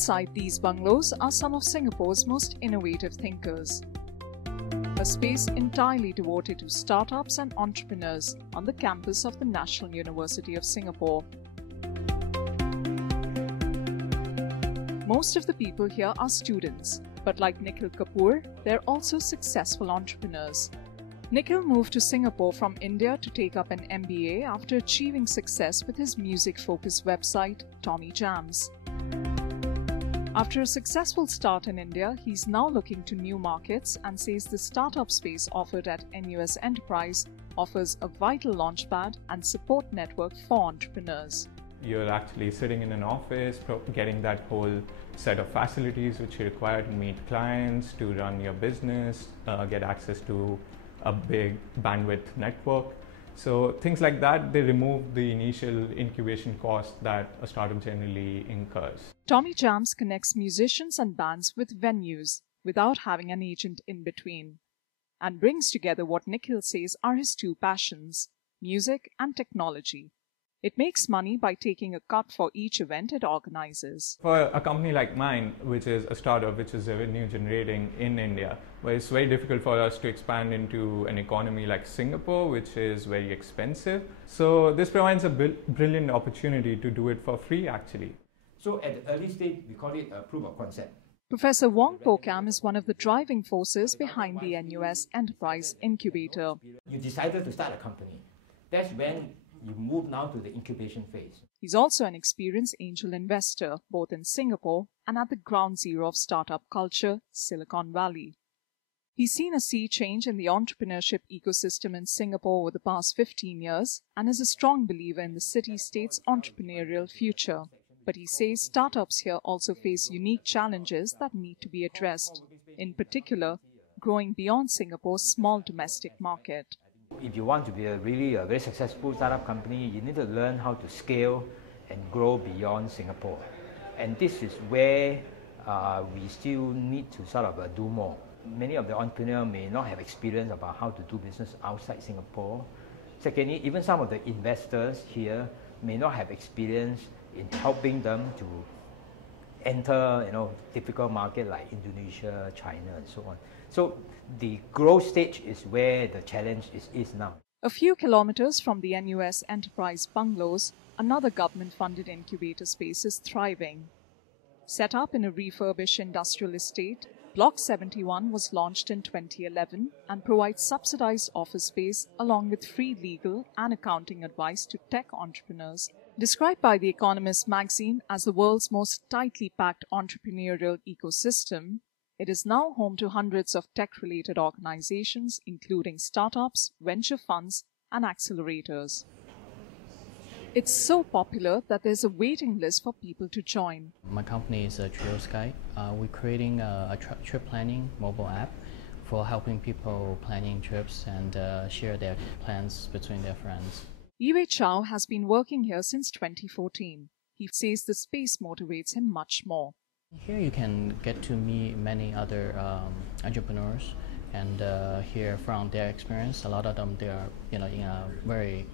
Inside these bungalows are some of Singapore's most innovative thinkers. A space entirely devoted to startups and entrepreneurs on the campus of the National University of Singapore. Most of the people here are students, but like Nikhil Kapoor, they're also successful entrepreneurs. Nikhil moved to Singapore from India to take up an MBA after achieving success with his music-focused website, Tommy Jams. After a successful start in India, he's now looking to new markets and says the startup space offered at NUS Enterprise offers a vital launchpad and support network for entrepreneurs. You're actually sitting in an office, getting that whole set of facilities which you require to meet clients, to run your business, get access to a big bandwidth network. So things like that, they remove the initial incubation cost that a startup generally incurs. Tommy Jams connects musicians and bands with venues without having an agent in between, and brings together what Nikhil says are his two passions, music and technology. It makes money by taking a cut for each event it organizes. For a company like mine, which is a startup which is revenue generating in India, where it's very difficult for us to expand into an economy like Singapore, which is very expensive. So this provides a brilliant opportunity to do it for free actually. So at the early stage, we call it a proof of concept. Professor Wong Po Kam is one of the driving forces behind the NUS Enterprise Incubator. You decided to start a company. That's when you move now to the incubation phase. He's also an experienced angel investor, both in Singapore and at the ground zero of startup culture, Silicon Valley. He's seen a sea change in the entrepreneurship ecosystem in Singapore over the past 15 years and is a strong believer in the city-state's entrepreneurial future. But he says startups here also face unique challenges that need to be addressed, in particular, growing beyond Singapore's small domestic market. If you want to be a very successful startup company, you need to learn how to scale and grow beyond Singapore. And this is where we still need to sort of do more. Many of the entrepreneurs may not have experience about how to do business outside Singapore. Secondly, even some of the investors here may not have experience in helping them to enter, difficult market like Indonesia, China, and so on. So the growth stage is where the challenge is now. A few kilometers from the NUS Enterprise Bungalows, another government-funded incubator space is thriving. Set up in a refurbished industrial estate, Block 71 was launched in 2011 and provides subsidized office space along with free legal and accounting advice to tech entrepreneurs. Described by The Economist magazine as the world's most tightly packed entrepreneurial ecosystem, it is now home to hundreds of tech-related organizations, including startups, venture funds, and accelerators. It's so popular that there's a waiting list for people to join. My company is Trio Sky. We're creating a trip planning mobile app for helping people planning trips and share their plans between their friends. Yiwei Chow has been working here since 2014. He says the space motivates him much more. Here you can get to meet many other entrepreneurs and hear from their experience. A lot of them, they are in a very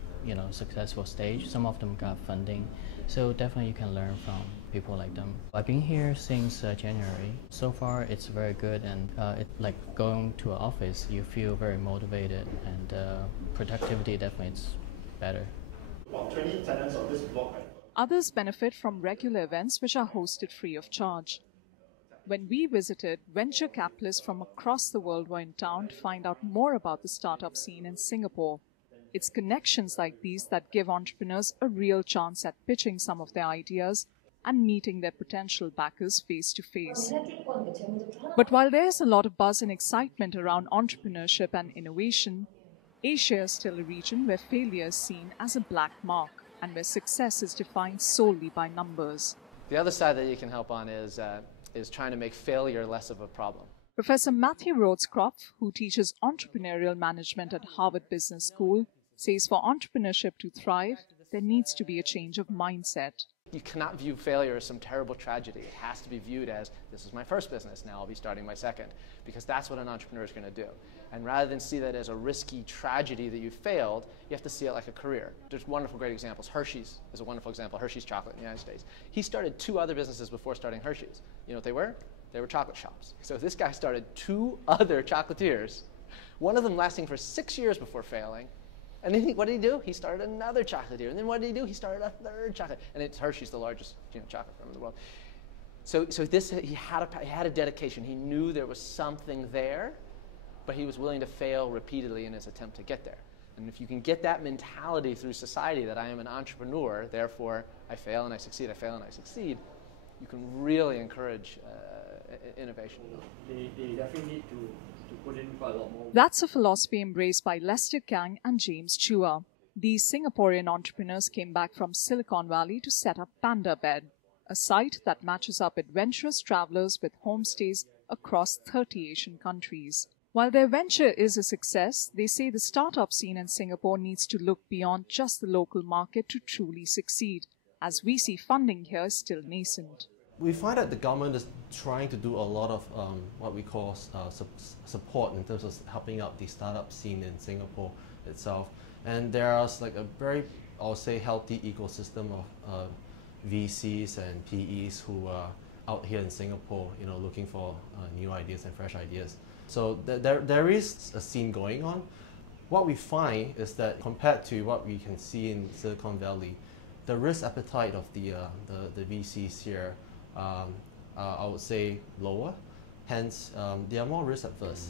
successful stage. Some of them got funding, so definitely you can learn from people like them. I've been here since January. So far it's very good, and it's like going to an office. You feel very motivated, and productivity definitely is better. About 20 tenants of this block. Others benefit from regular events which are hosted free of charge. When we visited, venture capitalists from across the world were in town to find out more about the startup scene in Singapore. It's connections like these that give entrepreneurs a real chance at pitching some of their ideas and meeting their potential backers face to face. But while there's a lot of buzz and excitement around entrepreneurship and innovation, Asia is still a region where failure is seen as a black mark and where success is defined solely by numbers. The other side that you can help on is trying to make failure less of a problem. Professor Matthew Rhodes-Kropf, who teaches entrepreneurial management at Harvard Business School, says for entrepreneurship to thrive, there needs to be a change of mindset. You cannot view failure as some terrible tragedy. It has to be viewed as, this is my first business, now I'll be starting my second, because that's what an entrepreneur is going to do. And rather than see that as a risky tragedy that you failed, you have to see it like a career. There's wonderful, great examples. Hershey's is a wonderful example. Hershey's chocolate in the United States. He started 2 other businesses before starting Hershey's. You know what they were? They were chocolate shops. So this guy started 2 other chocolatiers, one of them lasting for 6 years before failing. And then what did he do? He started another chocolatier. And then what did he do? He started a 3rd chocolate. And it's Hershey's, the largest chocolate firm in the world. So this, he had a dedication. He knew there was something there, but he was willing to fail repeatedly in his attempt to get there. And if you can get that mentality through society that I am an entrepreneur, therefore I fail and I succeed, I fail and I succeed, you can really encourage innovation. They definitely need to put in quite a lot more. That's a philosophy embraced by Lester Kang and James Chua. These Singaporean entrepreneurs came back from Silicon Valley to set up Panda Bed, a site that matches up adventurous travelers with homestays across 30 Asian countries. While their venture is a success, they say the startup scene in Singapore needs to look beyond just the local market to truly succeed, as VC funding here is still nascent. We find that the government is trying to do a lot of what we call support in terms of helping out the startup scene in Singapore itself. And there's like a very, I'll say, healthy ecosystem of VCs and PEs who are out here in Singapore, looking for new ideas and fresh ideas. So there is a scene going on. What we find is that compared to what we can see in Silicon Valley, the risk appetite of the VCs here, I would say, lower. Hence, they are more risk averse.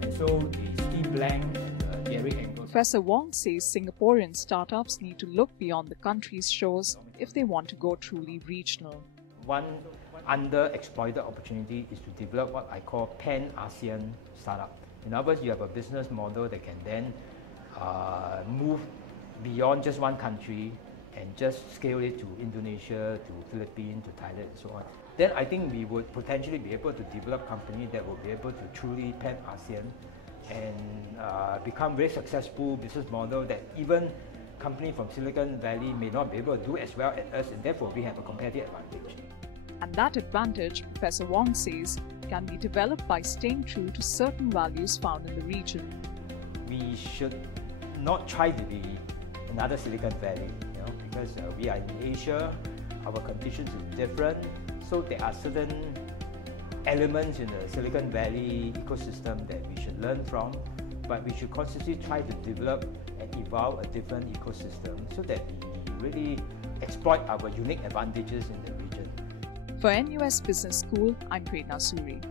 And so the Steve Blank and Eric Engels. Professor Wong says Singaporean startups need to look beyond the country's shores if they want to go truly regional. One underexploited opportunity is to develop what I call pan-ASEAN startup. In other words, you have a business model that can then move beyond just one country and just scale it to Indonesia, to Philippines, to Thailand, and so on. Then I think we would potentially be able to develop companies that will be able to truly pan-ASEAN and become very successful business model that even companies from Silicon Valley may not be able to do as well as us, and therefore we have a competitive advantage. And that advantage, Professor Wong says, can be developed by staying true to certain values found in the region. We should not try to be another Silicon Valley, because we are in Asia, our conditions are different, so there are certain elements in the Silicon Valley ecosystem that we should learn from, but we should constantly try to develop and evolve a different ecosystem so that we really exploit our unique advantages in the region. For NUS Business School, I'm Prerna Suri.